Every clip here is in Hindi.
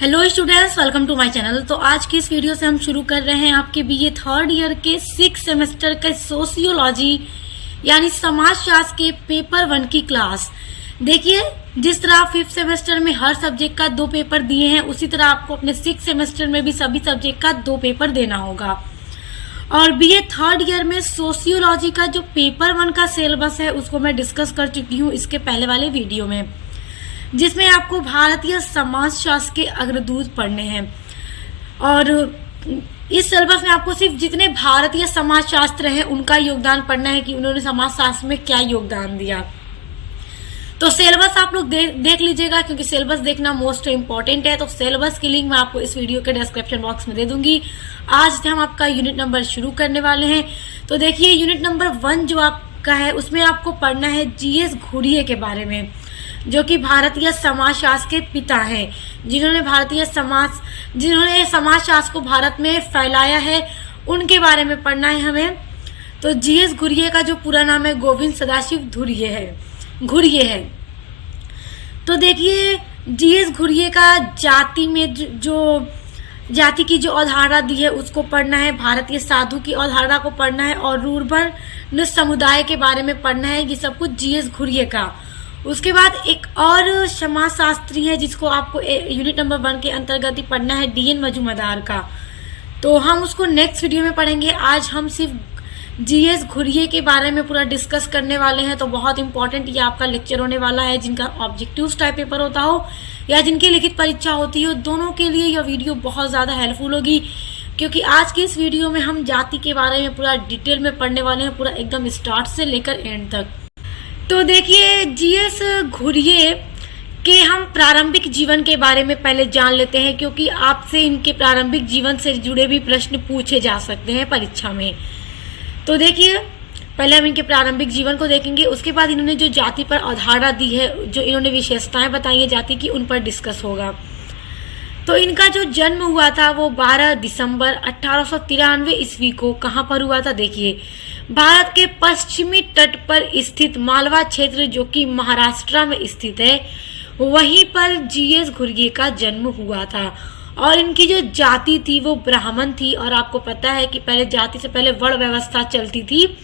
Hello students, welcome to my channel. तो आज की इस वीडियो से हम शुरू कर रहे हैं आपके बीए थर्ड ईयर के 6 सेमेस्टर के सोशियोलॉजी यानी समाजशास्त्र के पेपर 1 की क्लास। देखिए, जिस तरह आप 5th सेमेस्टर में हर सब्जेक्ट का 2 पेपर दिए हैं, उसी तरह आपको अपने 6th सेमेस्टर में भी सभी सब्जेक्ट का 2 पेपर देना होगा। और बीए थर्ड ईयर में सोशियोलॉजी का जो पेपर 1 का सिलेबस है उसको मैं डिस्कस कर चुकी हूँ इसके पहले वाले वीडियो में, जिसमें आपको भारतीय समाजशास्त्र के अग्रदूत पढ़ने हैं। और इस सिलेबस में आपको सिर्फ जितने भारतीय समाजशास्त्र हैं उनका योगदान पढ़ना है कि उन्होंने समाजशास्त्र में क्या योगदान दिया। तो सिलेबस आप लोग देख लीजिएगा, क्योंकि सिलेबस देखना मोस्ट इम्पॉर्टेंट है। तो सिलेबस की लिंक मैं आपको इस वीडियो के डिस्क्रिप्शन बॉक्स में दे दूंगी। आज से हम आपका यूनिट नंबर शुरू करने वाले हैं। तो देखिए, यूनिट नंबर 1 जो आपका है उसमें आपको पढ़ना है जीएस घुरिये के बारे में, जो कि भारतीय समाजशास्त्र के पिता हैं, जिन्होंने समाजशास्त्र को भारत में फैलाया है, उनके बारे में पढ़ना है हमें। तो जीएस घुरिये का जो पूरा नाम है गोविंद सदाशिव घुरिये है। तो देखिए, जीएस घुरिये का जाति में जाति की जो अवधारणा दी है उसको पढ़ना है, भारतीय साधु की अवधारणा को पढ़ना है और रूर्बन समुदाय के बारे में पढ़ना है। ये सब कुछ जीएस घुरिये का। उसके बाद एक और समाजशास्त्री है जिसको आपको यूनिट नंबर 1 के अंतर्गत ही पढ़ना है, डीएन मजूमदार का। तो हम उसको नेक्स्ट वीडियो में पढ़ेंगे। आज हम सिर्फ जीएस घुरिये के बारे में पूरा डिस्कस करने वाले हैं। तो बहुत इंपॉर्टेंट ये आपका लेक्चर होने वाला है। जिनका ऑब्जेक्टिव टाइप पेपर होता हो या जिनकी लिखित परीक्षा होती हो, दोनों के लिए यह वीडियो बहुत ज़्यादा हेल्पफुल होगी, क्योंकि आज की इस वीडियो में हम जाति के बारे में पूरा डिटेल में पढ़ने वाले हैं, पूरा एकदम स्टार्ट से लेकर एंड तक। तो देखिए, जीएस घुरिये के हम प्रारंभिक जीवन के बारे में पहले जान लेते हैं, क्योंकि आपसे इनके प्रारंभिक जीवन से जुड़े भी प्रश्न पूछे जा सकते हैं परीक्षा में। तो देखिए, पहले हम इनके प्रारंभिक जीवन को देखेंगे। उसके बाद इन्होंने जो जाति पर अवधारणा दी है, जो इन्होंने विशेषताएं बताई है जाति की, उन पर डिस्कस होगा। तो इनका जो जन्म हुआ था वो 12 दिसंबर 1893 ईस्वी को कहाँ पर हुआ था? देखिए, भारत के पश्चिमी तट पर स्थित मालवा क्षेत्र, जो कि महाराष्ट्र में स्थित है, वहीं पर जीएस घुरिये का जन्म हुआ था। और इनकी जो जाति थी वो ब्राह्मण थी। और आपको पता है कि पहले जाति से पहले वर्ण व्यवस्था चलती थी,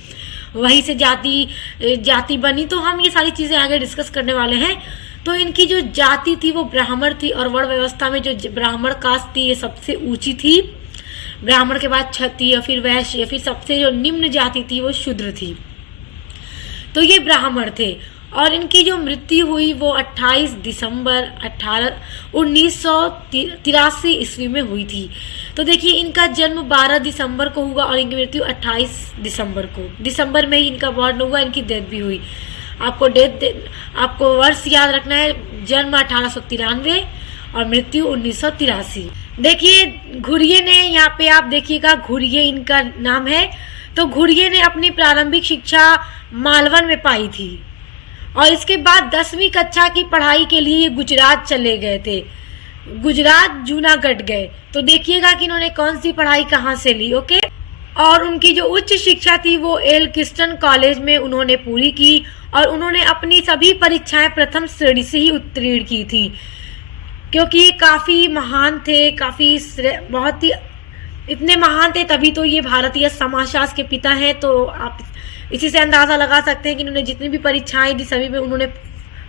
वहीं से जाति बनी। तो हम ये सारी चीजें आगे डिस्कस करने वाले हैं। तो इनकी जो जाति थी वो ब्राह्मण थी, और वर्ण व्यवस्था में जो ब्राह्मण कास्ट थी ये सबसे ऊंची थी। ब्राह्मण के बाद क्षत्रिय, फिर वैश्य, फिर सबसे जो निम्न जाति थी वो शूद्र थी। तो ये ब्राह्मण थे। और इनकी जो मृत्यु हुई वो 28 दिसंबर 1983 ईस्वी में हुई थी। तो देखिए, इनका जन्म 12 दिसंबर को हुआ और इनकी मृत्यु 28 दिसंबर को, दिसंबर में ही इनका बर्थ हुआ, इनकी डेथ भी हुई। आपको वर्ष याद रखना है, जन्म 1893 और मृत्यु 1983। देखिए, घुरिये ने, यहाँ पे आप देखिएगा, घुरिये इनका नाम है। तो घुरिये ने अपनी प्रारंभिक शिक्षा मालवन में पाई थी, और इसके बाद 10वीं कक्षा की पढ़ाई के लिए गुजरात चले गए थे। गुजरात जूनागढ़ गए। तो देखिएगा कि इन्होंने कौन सी पढ़ाई कहाँ से ली। ओके। और उनकी जो उच्च शिक्षा थी वो एल क्रिस्टन कॉलेज में उन्होंने पूरी की, और उन्होंने अपनी सभी परीक्षाएं प्रथम श्रेणी से ही उत्तीर्ण की थी, क्योंकि ये काफ़ी महान थे, बहुत ही इतने महान थे, तभी तो ये भारतीय समाजशास्त्र के पिता हैं। तो आप इसी से अंदाज़ा लगा सकते हैं कि इन्होंने जितनी भी परीक्षाएं दी सभी में उन्होंने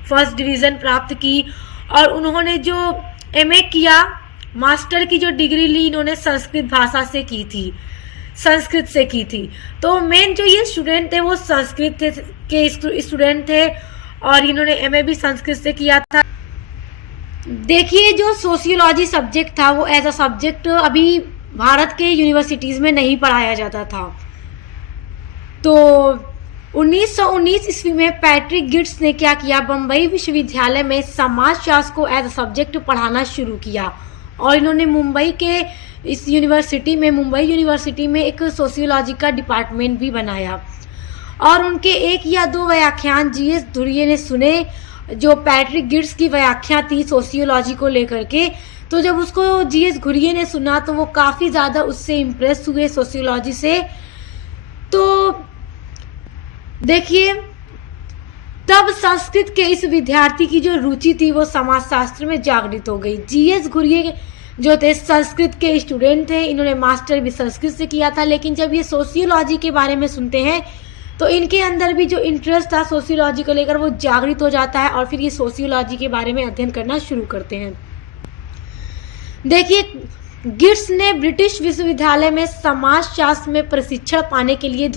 फर्स्ट डिवीज़न प्राप्त की। और उन्होंने जो एमए किया, मास्टर की जो डिग्री ली, इन्होंने संस्कृत भाषा से की थी, संस्कृत से की थी। तो मेन जो ये स्टूडेंट थे वो संस्कृत के स्टूडेंट थे, और इन्होंने एमए भी संस्कृत से किया था। देखिए, जो सोशियोलॉजी सब्जेक्ट था वो एज अ सब्जेक्ट अभी भारत के यूनिवर्सिटीज़ में नहीं पढ़ाया जाता था। तो 1919 ईस्वी में पैट्रिक गिट्स ने क्या किया, बम्बई विश्वविद्यालय में समाजशास्त्र को एज अ सब्जेक्ट पढ़ाना शुरू किया। और इन्होंने मुंबई यूनिवर्सिटी में एक सोशियोलॉजी का डिपार्टमेंट भी बनाया। और उनके 1 या 2 व्याख्यान जीएस घुरिये ने सुने, जो पैट्रिक गिट्स की व्याख्या थी सोशियोलॉजी को लेकर के। तो जब उसको जीएस घुरिये ने सुना तो वो काफ़ी ज़्यादा उससे इम्प्रेस हुए, सोशियोलॉजी से। तो देखिए, तब संस्कृत के इस विद्यार्थी की जो रुचि थी वो समाजशास्त्र में जागृत हो गई। जीएस घुरिये जो थे संस्कृत के स्टूडेंट थे, इन्होंने मास्टर भी संस्कृत से किया था, लेकिन जब ये सोशियोलॉजी के बारे में सुनते हैं तो इनके अंदर भी जो इंटरेस्ट था सोशियोलॉजी को लेकर वो जागृत हो जाता है और फिर ये सोशियोलॉजी के बारे में अध्ययन करना शुरू करते हैं। देखिए, गिट्स ने ब्रिटिश विश्वविद्यालय में समाजशास्त्र में प्रशिक्षण पाने के लिए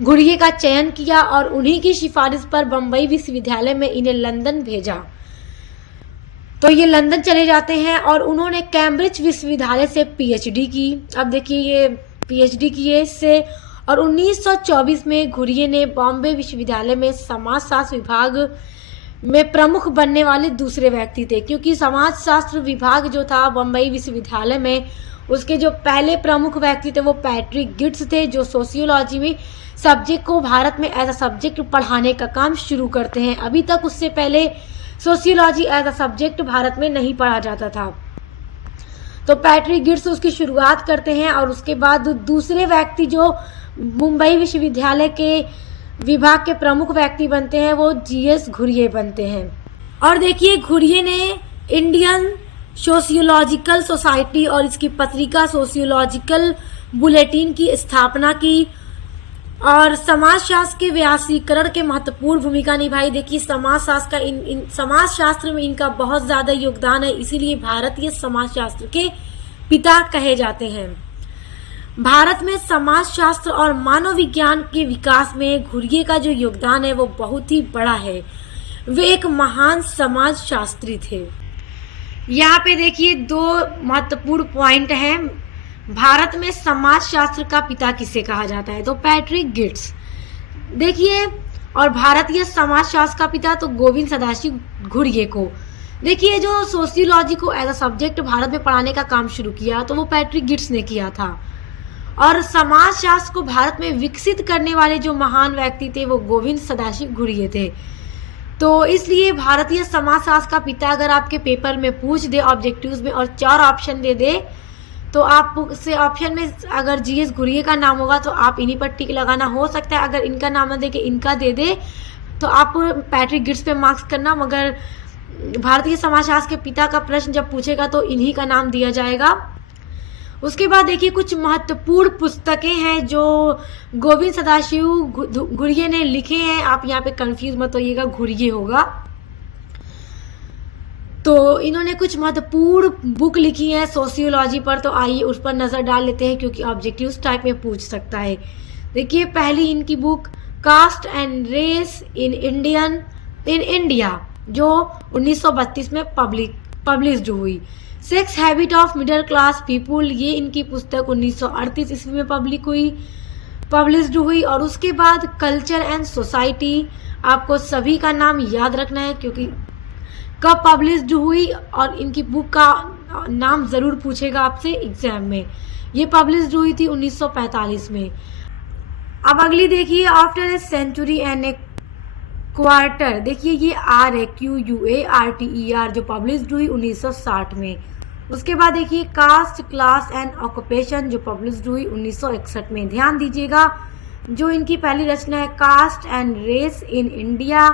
घुरिये का चयन किया और उन्हीं की सिफारिश पर बम्बई विश्वविद्यालय में इन्हें लंदन भेजा। तो ये लंदन चले जाते हैं और उन्होंने कैम्ब्रिज विश्वविद्यालय से पीएचडी की। अब देखिए, ये पीएचडी किए इससे, और 1924 में घुरिये ने बॉम्बे विश्वविद्यालय में समाजशास्त्र विभाग में प्रमुख बनने वाले दूसरे व्यक्ति थे, क्योंकि समाजशास्त्र विभाग जो था बम्बई विश्वविद्यालय में, उसके जो पहले प्रमुख व्यक्ति थे वो पैट्रिक गिट्स थे, जो सोशियोलॉजी में सब्जेक्ट को भारत में एज अ सब्जेक्ट पढ़ाने का काम शुरू करते हैं। अभी तक उससे पहले sociology as a subject Bharat में नहीं पढ़ा जाता था। तो पैट्रिक गिट्स उसकी शुरुआत करते हैं और उसके बाद दूसरे व्यक्ति जो मुंबई विश्वविद्यालय के विभाग के प्रमुख व्यक्ति बनते हैं वो जीएस घुरिये बनते हैं। और देखिए, घुरिये ने इंडियन सोशियोलॉजिकल सोसाइटी और इसकी पत्रिका सोशियोलॉजिकल बुलेटिन की स्थापना की और समाजशास्त्र के व्यासीकरण के महत्वपूर्ण भूमिका निभाई। देखिए, समाजशास्त्र में इनका बहुत ज़्यादा योगदान है, इसीलिए भारतीय समाजशास्त्र के पिता कहे जाते हैं। भारत में समाजशास्त्र और मानव विज्ञान के विकास में घुरिये का जो योगदान है वो बहुत ही बड़ा है। वे एक महान समाजशास्त्री थे। यहाँ पे देखिए, दो महत्वपूर्ण पॉइंट हैं। भारत में समाजशास्त्र का पिता किसे कहा जाता है? तो पैट्रिक गिट्स। देखिए, और भारतीय समाजशास्त्र का पिता तो गोविंद सदाशिव घुरिये को। देखिए, जो सोशियोलॉजी को एज अ सब्जेक्ट भारत में पढ़ाने का काम शुरू किया तो वो पैट्रिक गिट्स ने किया था, और समाजशास्त्र को भारत में विकसित करने वाले जो महान व्यक्ति थे वो गोविंद सदाशिव घुरिये थे। तो इसलिए भारतीय समाजशास्त्र का पिता अगर आपके पेपर में पूछ दे ऑब्जेक्टिव्स में और 4 ऑप्शन दे दे, तो आप से ऑप्शन में अगर जीएस घुरिये का नाम होगा तो आप इन्हीं पर टिक लगाना। हो सकता है अगर इनका नाम ना दे के इनका दे दे तो आप पैट्रिक गिट्स पे मार्क्स करना, मगर भारतीय समाजशास्त्र के पिता का प्रश्न जब पूछेगा तो इन्हीं का नाम दिया जाएगा। उसके बाद देखिए, कुछ महत्वपूर्ण पुस्तकें हैं जो गोविंद सदाशिव घुरिये ने लिखे हैं। आप यहाँ पे कंफ्यूज मत होइएगा, घुरिये होगा। तो इन्होंने कुछ महत्वपूर्ण बुक लिखी है सोशियोलॉजी पर, तो आइए उस पर नज़र डाल लेते हैं क्योंकि ऑब्जेक्टिव्स टाइप में पूछ सकता है। देखिए, पहली इनकी book caste and race in India जो 1932 में पब्लिश्ड हुई। Sex habit of middle class people, ये इनकी पुस्तक 1938 ईस्वी में पब्लिश्ड हुई। और उसके बाद कल्चर एंड सोसाइटी, आपको सभी का नाम याद रखना है क्योंकि कब पब्लिश्ड हुई और इनकी बुक का नाम ज़रूर पूछेगा आपसे एग्जाम में। ये पब्लिश्ड हुई थी 1945 में। अब अगली देखिए, after a century and a quarter. देखिए, ये आर है, QUARTER, जो पब्लिश्ड हुई 1960 में। उसके बाद देखिए, कास्ट क्लास एंड ऑक्यूपेशन, जो पब्लिश्ड हुई 1961 में। ध्यान दीजिएगा, जो इनकी पहली रचना है caste and race in India,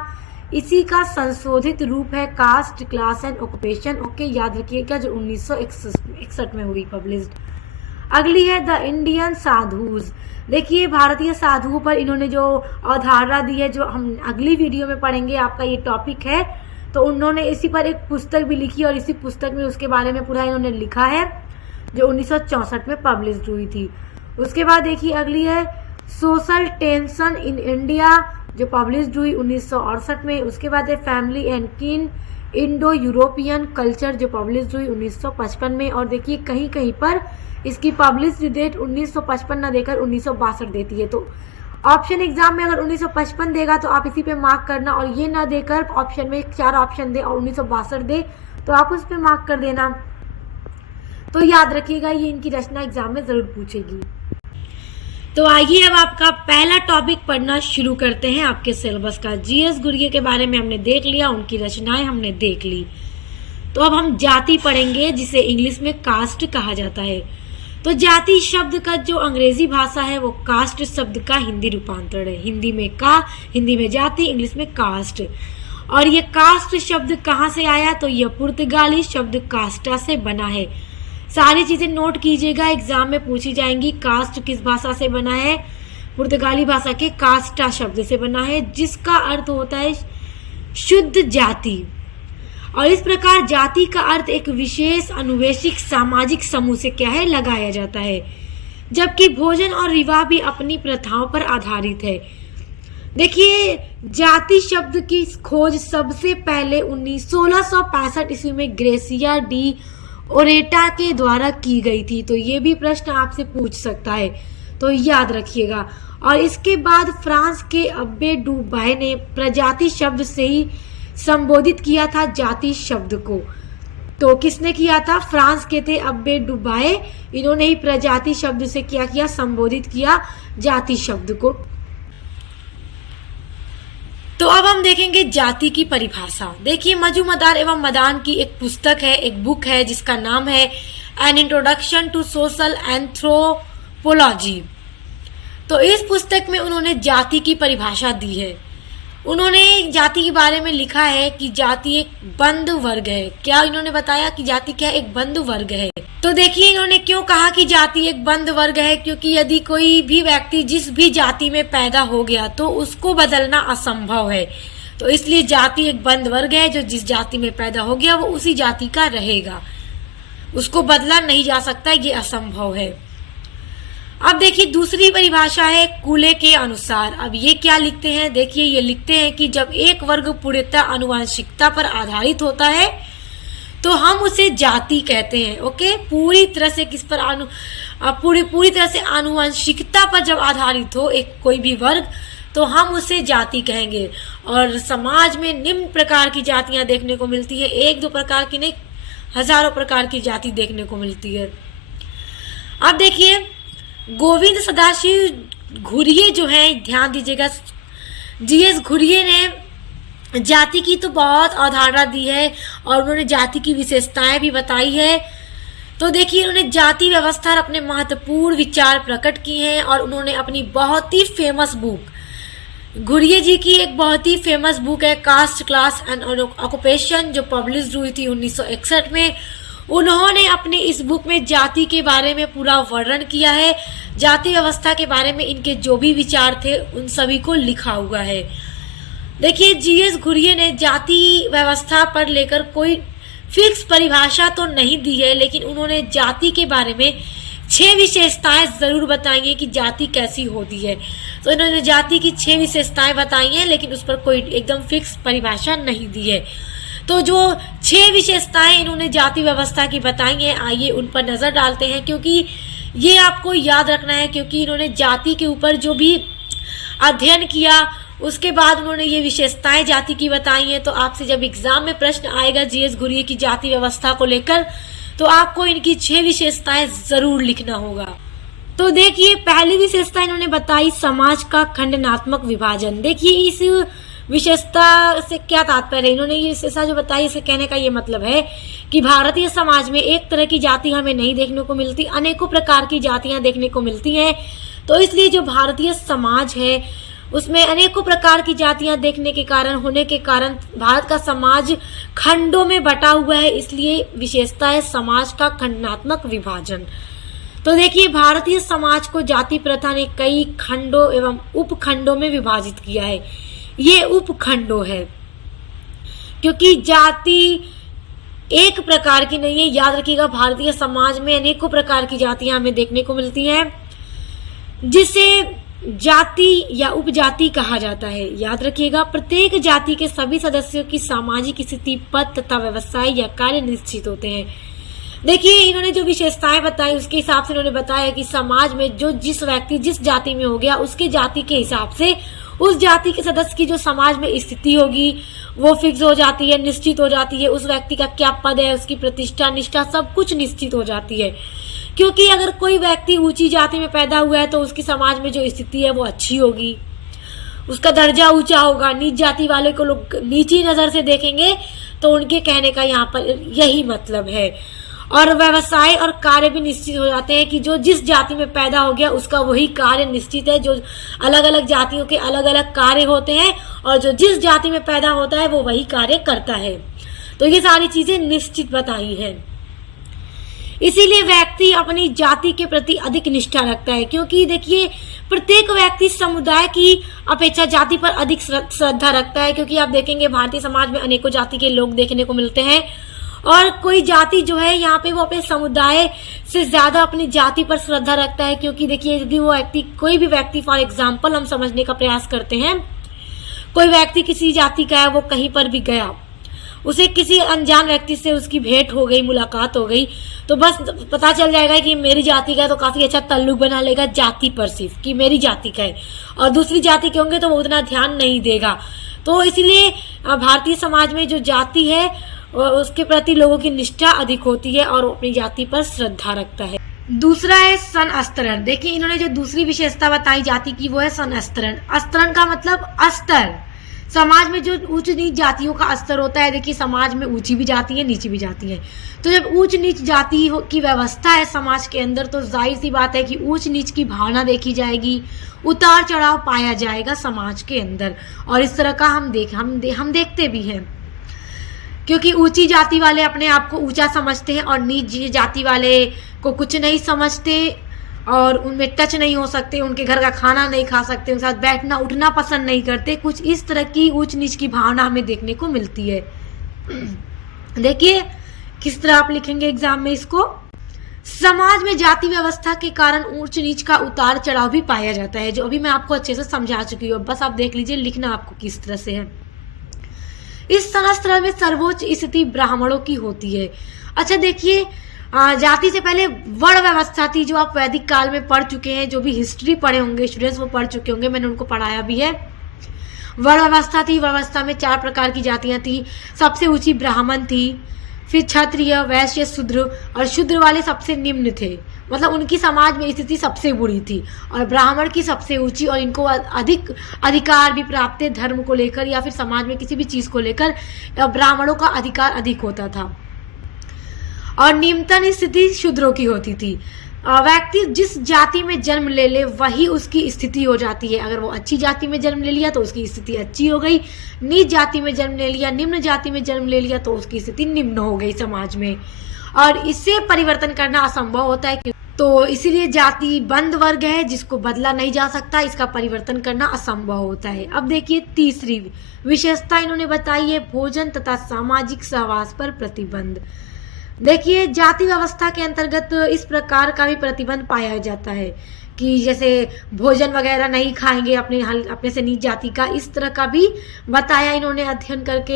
इसी का संशोधित रूप है caste class and occupation. Okay, याद रखिएगा, जो 1961 में हुई पब्लिश्ड। अगली है द इंडियन साधुज। देखिए, भारतीय साधुओं पर इन्होंने जो अवधारणा दी है, जो हम अगली वीडियो में पढ़ेंगे, आपका ये टॉपिक है, तो उन्होंने इसी पर एक पुस्तक भी लिखी और इसी पुस्तक में उसके बारे में पूरा इन्होंने लिखा है, जो 1964 में पब्लिश्ड हुई थी। उसके बाद देखिए, अगली है सोशल टेंशन इन इंडिया, जो पब्लिश्ड हुई 1968 में। उसके बाद है फैमिली एंड किन इंडो यूरोपियन कल्चर, जो पब्लिश्ड हुई 1955 में। और देखिए, कहीं कहीं पर इसकी पब्लिश डेट 1955 ना देकर 1962 देती है। तो ऑप्शन एग्जाम में अगर 1955 देगा तो आप इसी पे मार्क करना, और ये ना देकर ऑप्शन में 4 ऑप्शन दे और 1962 दे तो आप उस पर मार्क कर देना। तो याद रखिएगा, ये इनकी रचना एग्जाम में जरूर पूछेगी। तो आइए अब आपका पहला टॉपिक पढ़ना शुरू करते हैं आपके सिलेबस का। जीएस घुरिये के बारे में हमने देख लिया, उनकी रचनाएं हमने देख ली। तो अब हम जाति पढ़ेंगे, जिसे इंग्लिश में कास्ट कहा जाता है। तो जाति शब्द का जो अंग्रेजी भाषा है वो कास्ट शब्द का हिंदी रूपांतरण है। हिंदी में जाति, इंग्लिश में कास्ट। और ये कास्ट शब्द कहाँ से आया, तो ये पुर्तगाली शब्द कास्टा से बना है। सारी चीजें नोट कीजिएगा, एग्जाम में पूछी जाएंगी। कास्ट किस भाषा से बना है, पुर्तगाली भाषा के कास्टा शब्द से बना है, जिसका अर्थ होता है शुद्ध जाति। और इस प्रकार जाति का अर्थ एक विशेष अनुवंशिक सामाजिक समूह से क्या है, लगाया जाता है। जबकि भोजन और विवाह भी अपनी प्रथाओं पर आधारित है। देखिए, जाति शब्द की खोज सबसे पहले 1665 ईस्वी में ग्रेसिया डी ओरेटा के द्वारा की गई थी। तो ये भी प्रश्न आपसे पूछ सकता है, तो याद रखिएगा। और इसके बाद फ्रांस के अब्बे डुबाय ने प्रजाति शब्द से ही संबोधित किया था जाति शब्द को। तो किसने किया था, फ्रांस के थे अब्बे डुबाय, इन्होंने ही प्रजाति शब्द से क्या किया, संबोधित किया जाति शब्द को। तो अब हम देखेंगे जाति की परिभाषा। देखिए, मजूमदार एवं मदान की एक पुस्तक है, एक बुक है, जिसका नाम है an introduction to social anthropology. तो इस पुस्तक में उन्होंने जाति की परिभाषा दी है। उन्होंने जाति के बारे में लिखा है कि जाति एक बंद वर्ग है। क्या इन्होंने बताया कि जाति क्या एक बंद वर्ग है। तो देखिए, इन्होंने क्यों कहा कि जाति एक बंद वर्ग है, क्योंकि यदि कोई भी व्यक्ति जिस भी जाति में पैदा हो गया तो उसको बदलना असंभव है। तो इसलिए जाति एक बंद वर्ग है, जो जिस जाति में पैदा हो गया वो उसी जाति का रहेगा, उसको बदला नहीं जा सकता, ये असंभव है। अब देखिए, दूसरी परिभाषा है कूले के अनुसार। अब ये क्या लिखते हैं, देखिए ये लिखते हैं कि जब एक वर्ग पूर्णतः आनुवंशिकता पर आधारित होता है तो हम उसे जाति कहते हैं। ओके, पूरी तरह से किस पर पूरी तरह से आनुवंशिकता पर जब आधारित हो एक कोई भी वर्ग, तो हम उसे जाति कहेंगे। और समाज में निम्न प्रकार की जातियां देखने को मिलती है, एक दो प्रकार की नहीं, हजारों प्रकार की जाति देखने को मिलती है। अब देखिए, गोविंद सदाशिव घुरिये जो है, ध्यान दीजिएगा, जीएस घुरिये ने जाति की तो बहुत अवधारणा दी है और उन्होंने जाति की विशेषताएं भी बताई है। तो देखिए, उन्होंने जाति व्यवस्था पर अपने महत्वपूर्ण विचार प्रकट किए हैं और उन्होंने अपनी बहुत ही फेमस बुक, घुरिये जी की एक बहुत ही फेमस बुक है कास्ट क्लास एंड ऑक्यूपेशन, जो पब्लिश हुई थी 1961 में। उन्होंने अपनी इस बुक में जाति के बारे में पूरा वर्णन किया है। जाति व्यवस्था के बारे में इनके जो भी विचार थे उन सभी को लिखा हुआ है। देखिए, जीएस घुरिये ने जाति व्यवस्था पर लेकर कोई फिक्स परिभाषा तो नहीं दी है, लेकिन उन्होंने जाति के बारे में 6 विशेषताएं जरूर बताई हैं कि जाति कैसी होती है। तो इन्होंने जाति की 6 विशेषताएं बताई हैं, लेकिन उस पर कोई एकदम फिक्स परिभाषा नहीं दी है। तो जो 6 विशेषताएं इन्होंने जाति व्यवस्था की बताई हैं, आइए उन पर नजर डालते हैं, क्योंकि ये आपको याद रखना है, क्योंकि इन्होंने जाति के ऊपर जो भी अध्ययन किया उसके बाद उन्होंने ये विशेषताएं जाति की बताई हैं। तो आपसे जब एग्जाम में प्रश्न आएगा जीएस घुरिये की जाति व्यवस्था को लेकर, तो आपको इनकी 6 विशेषताएं जरूर लिखना होगा। तो देखिए, पहली विशेषता इन्होंने बताई समाज का खंडनात्मक विभाजन। देखिए, इस विशेषता से क्या तात्पर्य है, इन्होंने ये विशेषता जो बताई, इसे कहने का ये मतलब है कि भारतीय समाज में एक तरह की जाति हमें नहीं देखने को मिलती, अनेकों प्रकार की जातियां देखने को मिलती हैं। तो इसलिए जो भारतीय समाज है उसमें अनेकों प्रकार की जातियां देखने के कारण होने के कारण भारत का समाज खंडों में बटा हुआ है, इसलिए विशेषता है समाज का खंडात्मक विभाजन। तो देखिए, भारतीय समाज को जाति प्रथा ने कई खंडों एवं उपखंडों में विभाजित किया है। ये उपखंडों है, क्योंकि जाति एक प्रकार की नहीं है। याद रखिएगा, भारतीय समाज में अनेकों प्रकार की जातियां हमें देखने को मिलती हैं, जिसे जाति या उपजाति कहा जाता है। याद रखिएगा, प्रत्येक जाति के सभी सदस्यों की सामाजिक स्थिति, पद तथा व्यवसाय या कार्य निश्चित होते हैं। देखिए, इन्होंने जो विशेषताएं बताई उसके हिसाब से इन्होंने बताया कि समाज में जो जिस व्यक्ति जिस जाति में हो गया, उसके जाति के हिसाब से उस जाति के सदस्य की जो समाज में स्थिति होगी वो फिक्स हो जाती है, निश्चित हो जाती है। उस व्यक्ति का क्या पद है, उसकी प्रतिष्ठा, निष्ठा, सब कुछ निश्चित हो जाती है। क्योंकि अगर कोई व्यक्ति ऊंची जाति में पैदा हुआ है तो उसकी समाज में जो स्थिति है वो अच्छी होगी, उसका दर्जा ऊंचा होगा। नीच जाति वाले को लोग नीची नजर से देखेंगे, तो उनके कहने का यहाँ पर यही मतलब है। और व्यवसाय और कार्य भी निश्चित हो जाते हैं कि जो जिस जाति में पैदा हो गया उसका वही कार्य निश्चित है। जो अलग अलग जातियों के अलग अलग कार्य होते हैं और जो जिस जाति में पैदा होता है वो वही कार्य करता है। तो ये सारी चीजें निश्चित बताई है। इसीलिए व्यक्ति अपनी जाति के प्रति अधिक निष्ठा रखता है, क्योंकि देखिए प्रत्येक व्यक्ति समुदाय की अपेक्षा जाति पर अधिक श्रद्धा रखता है। क्योंकि आप देखेंगे भारतीय समाज में अनेकों जाति के लोग देखने को मिलते हैं और कोई जाति जो है यहाँ पे वो अपने समुदाय से ज्यादा अपनी जाति पर श्रद्धा रखता है। क्योंकि देखिए यदि वो व्यक्ति, कोई भी व्यक्ति, फॉर एग्जाम्पल हम समझने का प्रयास करते हैं, कोई व्यक्ति किसी जाति का है, वो कहीं पर भी गया, उसे किसी अनजान व्यक्ति से उसकी भेंट हो गई, मुलाकात हो गई, तो बस पता चल जाएगा कि मेरी जाति का है, तो काफी अच्छा ताल्लुक बना लेगा जाति पर सिर्फ कि मेरी जाति का है। और दूसरी जाति के होंगे तो वो उतना ध्यान नहीं देगा। तो इसीलिए भारतीय समाज में जो जाति है उसके प्रति लोगों की निष्ठा अधिक होती है और वो अपनी जाति पर श्रद्धा रखता है। दूसरा है सनअस्तरण। देखिए इन्होंने जो दूसरी विशेषता बताई जाति की वो है सनअस्तरण। अस्तरण का मतलब अस्तर। समाज में जो उच्च नीच जातियों का स्तर होता है, देखिए समाज में ऊंची भी जाती है, नीची भी जाती है। तो जब ऊंच नीच जाति की व्यवस्था है समाज के अंदर, तो जाहिर सी बात है कि ऊंच नीच की भावना देखी जाएगी, उतार चढ़ाव पाया जाएगा समाज के अंदर। और इस तरह का हम देखते भी हैं, क्योंकि ऊंची जाति वाले अपने आप को ऊंचा समझते हैं और नीच जाति वाले को कुछ नहीं समझते और उनमें टच नहीं हो सकते, उनके घर का खाना नहीं खा सकते, उनके साथ बैठना उठना पसंद नहीं करते। कुछ इस तरह की ऊंच नीच की भावना हमें देखने को मिलती है। देखिए किस तरह आप लिखेंगे एग्जाम में इसको। समाज में जाति व्यवस्था के कारण ऊंच नीच का उतार चढ़ाव भी पाया जाता है, जो अभी मैं आपको अच्छे से समझा चुकी हूँ। बस आप देख लीजिए लिखना आपको किस तरह से है। इस सनअस्तरण में सर्वोच्च स्थिति ब्राह्मणों की होती है। अच्छा देखिए, जाति से पहले वर्ण व्यवस्था थी, जो आप वैदिक काल में पढ़ चुके हैं, जो भी हिस्ट्री पढ़े होंगे स्टूडेंट्स वो पढ़ चुके होंगे, मैंने उनको पढ़ाया भी है। वर्ण व्यवस्था थी, व्यवस्था में 4 प्रकार की जातियां थी। सबसे ऊंची ब्राह्मण थी, फिर क्षत्रिय, वैश्य, शूद्र, और शूद्र वाले सबसे निम्न थे, मतलब उनकी समाज में स्थिति सबसे बुरी थी, और ब्राह्मण की सबसे ऊंची, और इनको अधिक अधिकार भी प्राप्त थे धर्म को लेकर या फिर समाज में किसी भी चीज को लेकर ब्राह्मणों का अधिकार अधिक होता था। और निम्नतम स्थिति शूद्रों की होती थी। व्यक्ति जिस जाति में जन्म ले ले वही उसकी स्थिति हो जाती है। अगर वो अच्छी जाति में जन्म ले लिया तो उसकी स्थिति अच्छी हो गई, नीच जाति में जन्म ले लिया, निम्न जाति में जन्म ले लिया तो उसकी स्थिति निम्न हो गई समाज में, और इससे परिवर्तन करना असंभव होता है। तो इसीलिए जाति बंद वर्ग है जिसको बदला नहीं जा सकता, इसका परिवर्तन करना असंभव होता है। अब देखिए तीसरी विशेषता इन्होंने बताई है भोजन तथा सामाजिक सहवास पर प्रतिबंध। देखिए जाति व्यवस्था के अंतर्गत इस प्रकार का भी प्रतिबंध पाया जाता है कि जैसे भोजन वगैरह नहीं खाएंगे अपने से नीच जाति का, इस तरह का भी बताया इन्होंने अध्ययन करके।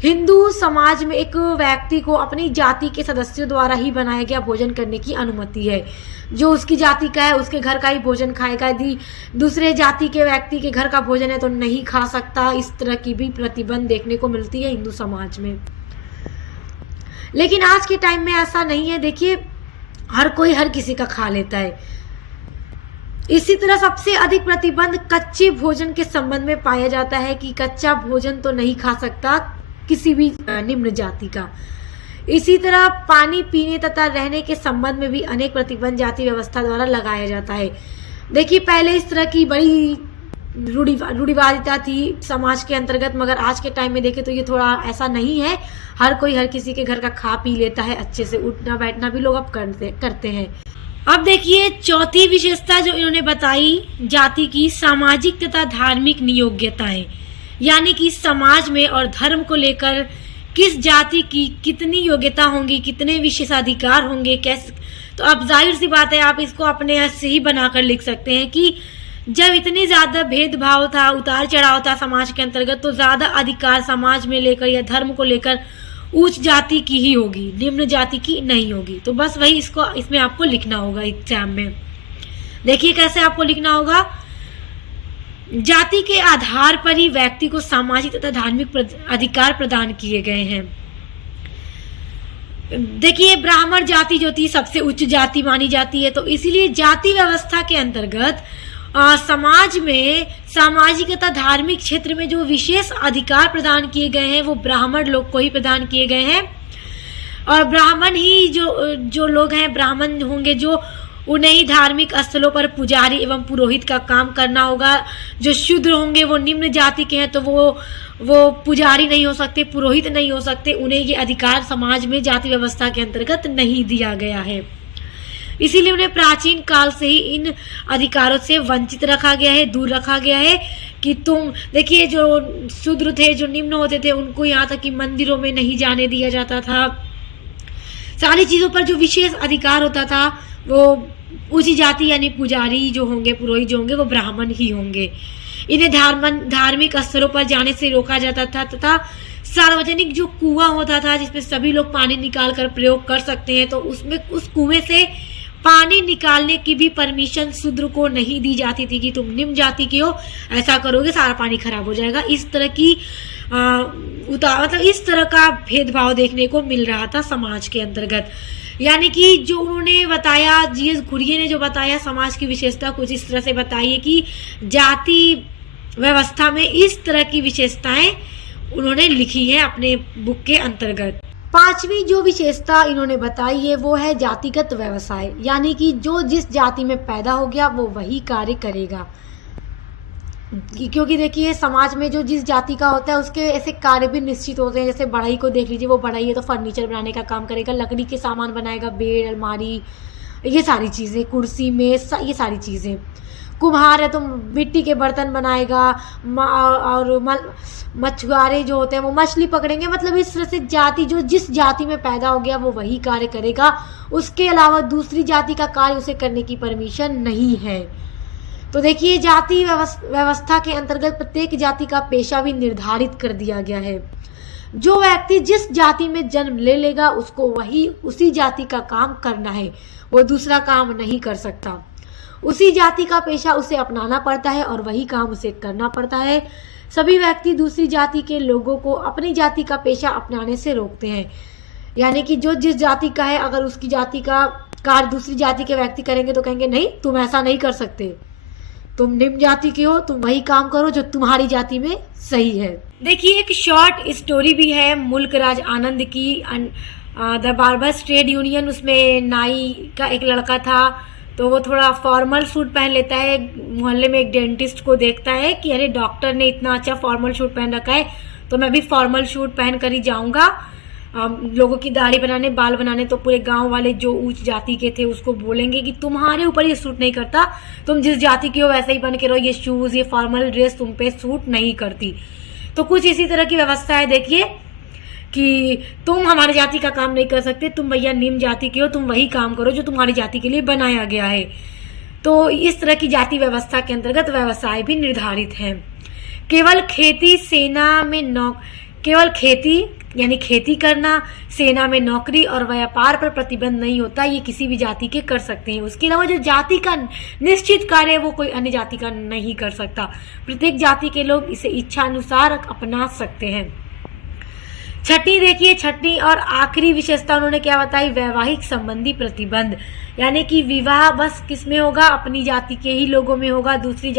हिंदू समाज में एक व्यक्ति को अपनी जाति के सदस्यों द्वारा ही बनाया गया भोजन करने की अनुमति है। जो उसकी जाति का है उसके घर का ही भोजन खाएगा, यदि दूसरे जाति के व्यक्ति के घर का भोजन है तो नहीं खा सकता। इस तरह की भी प्रतिबंध देखने को मिलती है हिंदू समाज में। लेकिन आज के टाइम में ऐसा नहीं है। देखिए हर कोई हर किसी का खा लेता है। इसी तरह सबसे अधिक प्रतिबंध कच्चे भोजन के संबंध में पाया जाता है कि कच्चा भोजन तो नहीं खा सकता किसी भी निम्न जाति का। इसी तरह पानी पीने तथा रहने के संबंध में भी अनेक प्रतिबंध जाति व्यवस्था द्वारा लगाया जाता है। देखिए पहले इस तरह की बड़ी रूढ़िवादिता थी समाज के अंतर्गत, मगर आज के टाइम में देखें तो ये थोड़ा ऐसा नहीं है। हर कोई हर किसी के घर का खा पी लेता है अच्छे से, उठना बैठना भी लोग अब करते हैं। अब देखिए चौथी विशेषता जो इन्होंने बताई जाति की, सामाजिक तथा धार्मिक नियोग्यताएं, यानी कि समाज में और धर्म को लेकर किस जाति की कितनी योग्यता होंगी, कितने विशेषाधिकार होंगे, कैसे। तो अब जाहिर सी बात है आप इसको अपने से ही बनाकर लिख सकते हैं कि जब इतनी ज्यादा भेदभाव था, उतार चढ़ाव था समाज के अंतर्गत, तो ज्यादा अधिकार समाज में लेकर या धर्म को लेकर उच्च जाति की ही होगी, निम्न जाति की नहीं होगी। तो बस वही इसमें आपको लिखना होगा एग्जाम में। देखिए कैसे आपको लिखना होगा। जाति के आधार पर ही व्यक्ति को सामाजिक तथा धार्मिक अधिकार प्रदान किए गए हैं। देखिए ब्राह्मण जाति जो थी सबसे उच्च जाति मानी जाती है, तो इसीलिए जाति व्यवस्था के अंतर्गत समाज में सामाजिक तथा धार्मिक क्षेत्र में जो विशेष अधिकार प्रदान किए गए हैं वो ब्राह्मण लोग को ही प्रदान किए गए हैं। और ब्राह्मण ही जो लोग हैं, ब्राह्मण होंगे जो, उन्हें ही धार्मिक स्थलों पर पुजारी एवं पुरोहित का काम करना होगा। जो शूद्र होंगे वो निम्न जाति के हैं तो वो पुजारी नहीं हो सकते, पुरोहित नहीं हो सकते, उन्हें ये अधिकार समाज में जाति व्यवस्था के अंतर्गत नहीं दिया गया है। इसीलिए उन्हें प्राचीन काल से ही इन अधिकारों से वंचित रखा गया है, दूर रखा गया है। कि तुम देखिए, जो शूद्र थे, जो निम्न होते थे, उनको यहाँ तक कि मंदिरों में नहीं जाने दिया जाता था। सारी चीज़ों पर जो विशेष अधिकार होता था वो ऊंची जाति यानी पुजारी जो होंगे, पुरोहित जो होंगे, वो ब्राह्मण ही होंगे। इन्हें धार्मिक स्थलों पर जाने से रोका जाता था तथा सार्वजनिक जो कुआं होता था जिसमें सभी लोग पानी निकाल कर प्रयोग कर सकते हैं, तो उसमें उस कुएं से पानी निकालने की भी परमिशन शूद्र को नहीं दी जाती थी कि तुम निम्न जाति के हो, ऐसा करोगे सारा पानी खराब हो जाएगा। इस तरह की मतलब इस तरह का भेदभाव देखने को मिल रहा था समाज के अंतर्गत। यानी कि जो उन्होंने बताया, जीएस घुरिये ने जो बताया, समाज की विशेषता कुछ इस तरह से बताई है कि जाति व्यवस्था में इस तरह की विशेषताएं उन्होंने लिखी है अपने बुक के अंतर्गत। पांचवी जो विशेषता इन्होंने बताई है वो है जातिगत व्यवसाय, यानी कि जो जिस जाति में पैदा हो गया वो वही कार्य करेगा। क्योंकि देखिए, समाज में जो जिस जाति का होता है उसके ऐसे कार्य भी निश्चित होते हैं। जैसे बढ़ई को देख लीजिए, वो बढ़ई है तो फर्नीचर बनाने का काम करेगा, लकड़ी के सामान बनाएगा, बेड, अलमारी, ये सारी चीज़ें, कुर्सी, मेज, ये सारी चीज़ें। कुम्हार है तो मिट्टी के बर्तन बनाएगा, और मछुआरे जो होते हैं वो मछली पकड़ेंगे। मतलब इस तरह से जाति, जो जिस जाति में पैदा हो गया वो वही कार्य करेगा, उसके अलावा दूसरी जाति का कार्य उसे करने की परमिशन नहीं है। तो देखिए, जाति व्यवस्था के अंतर्गत प्रत्येक जाति का पेशा भी निर्धारित कर दिया गया है। जो व्यक्ति जिस जाति में जन्म ले लेगा उसको वही उसी जाति का काम करना है, वो दूसरा काम नहीं कर सकता। उसी जाति का पेशा उसे अपनाना पड़ता है और वही काम उसे करना पड़ता है। सभी व्यक्ति दूसरी जाति के लोगों को अपनी जाति का पेशा अपनाने से रोकते हैं। यानी कि जो जिस जाति का है, अगर उसकी जाति का कार्य दूसरी जाति के व्यक्ति करेंगे तो कहेंगे नहीं, तुम ऐसा नहीं कर सकते, तुम निम्न जाति के हो, तुम वही काम करो जो तुम्हारी जाति में सही है। देखिए, एक शॉर्ट स्टोरी भी है मुल्क राज आनंद की, द बार्बर्स ट्रेड यूनियन। उसमें नाई का एक लड़का था, तो वो थोड़ा फॉर्मल सूट पहन लेता है। मोहल्ले में एक डेंटिस्ट को देखता है कि अरे डॉक्टर ने इतना अच्छा फॉर्मल सूट पहन रखा है, तो मैं भी फॉर्मल सूट पहन कर ही जाऊंगा लोगों की दाढ़ी बनाने, बाल बनाने। तो पूरे गांव वाले जो उच्च जाति के थे उसको बोलेंगे कि तुम्हारे ऊपर ये सूट नहीं करता, तुम जिस जाति के हो वैसे ही बन के रहो, ये शूज़, ये फॉर्मल ड्रेस तुम पे सूट नहीं करती। तो कुछ इसी तरह की व्यवस्था है। देखिए कि तुम हमारी जाति का काम नहीं कर सकते, तुम भैया निम्न जाति के हो, तुम वही काम करो जो तुम्हारी जाति के लिए बनाया गया है। तो इस तरह की जाति व्यवस्था के अंतर्गत व्यवसाय भी निर्धारित हैं। केवल खेती यानी खेती करना, सेना में नौकरी और व्यापार पर प्रतिबंध नहीं होता, ये किसी भी जाति के कर सकते हैं। उसके अलावा जो जाति का निश्चित कार्य है वो कोई अन्य जाति का नहीं कर सकता। प्रत्येक जाति के लोग इसे इच्छा अनुसार अपना सकते हैं। छठी देखिए, छठी और आखिरी विशेषता उन्होंने क्या बताई, वैवाहिक संबंधी प्रतिबंध। यानी कि विवाह बस किसमें होगा, अपनी जाति के ही लोगों में होगा। दूसरी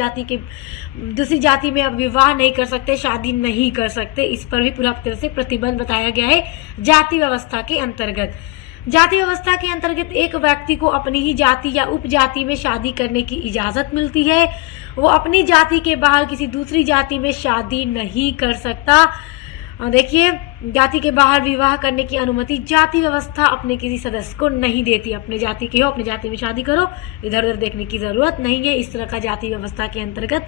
जाति में अब विवाह नहीं कर सकते, शादी नहीं कर सकते। इस पर भी पूरा तरह से प्रतिबंध बताया गया है जाति व्यवस्था के अंतर्गत। जाति व्यवस्था के अंतर्गत एक व्यक्ति को अपनी ही जाति या उपजाति में शादी करने की इजाजत मिलती है। वो अपनी जाति के बाहर किसी दूसरी जाति में शादी नहीं कर सकता। देखिए, जाति के बाहर विवाह करने की अनुमति जाति व्यवस्था अपने किसी सदस्य को नहीं देती। अपने जाति के हो, अपनी जाति में शादी करो, इधर उधर देखने की जरूरत नहीं है। इस तरह का जाति व्यवस्था के अंतर्गत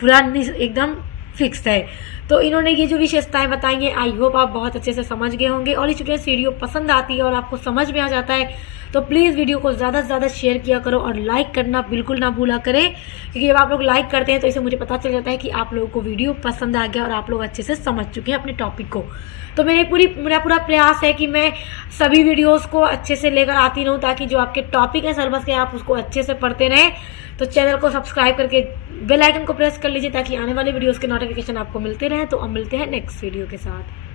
पूरा एकदम फिक्स है। तो इन्होंने ये जो विशेषताएं बताई हैं, आई होप आप बहुत अच्छे से समझ गए होंगे। और इस वीडियो पसंद आती है और आपको समझ में आ जाता है तो प्लीज़ वीडियो को ज़्यादा से ज़्यादा शेयर किया करो और लाइक करना बिल्कुल ना भूला करें, क्योंकि जब आप लोग लाइक करते हैं तो इससे मुझे पता चल जाता है कि आप लोगों को वीडियो पसंद आ गया और आप लोग अच्छे से समझ चुके हैं अपने टॉपिक को। तो मेरा पूरा प्रयास है कि मैं सभी वीडियोस को अच्छे से लेकर आती रहूँ, ताकि जो आपके टॉपिक है सिलेबस के आप उसको अच्छे से पढ़ते रहें। तो चैनल को सब्सक्राइब करके बेल आइकन को प्रेस कर लीजिए ताकि आने वाले वीडियोस के नोटिफिकेशन आपको मिलते रहें। तो अब मिलते हैं नेक्स्ट वीडियो के साथ।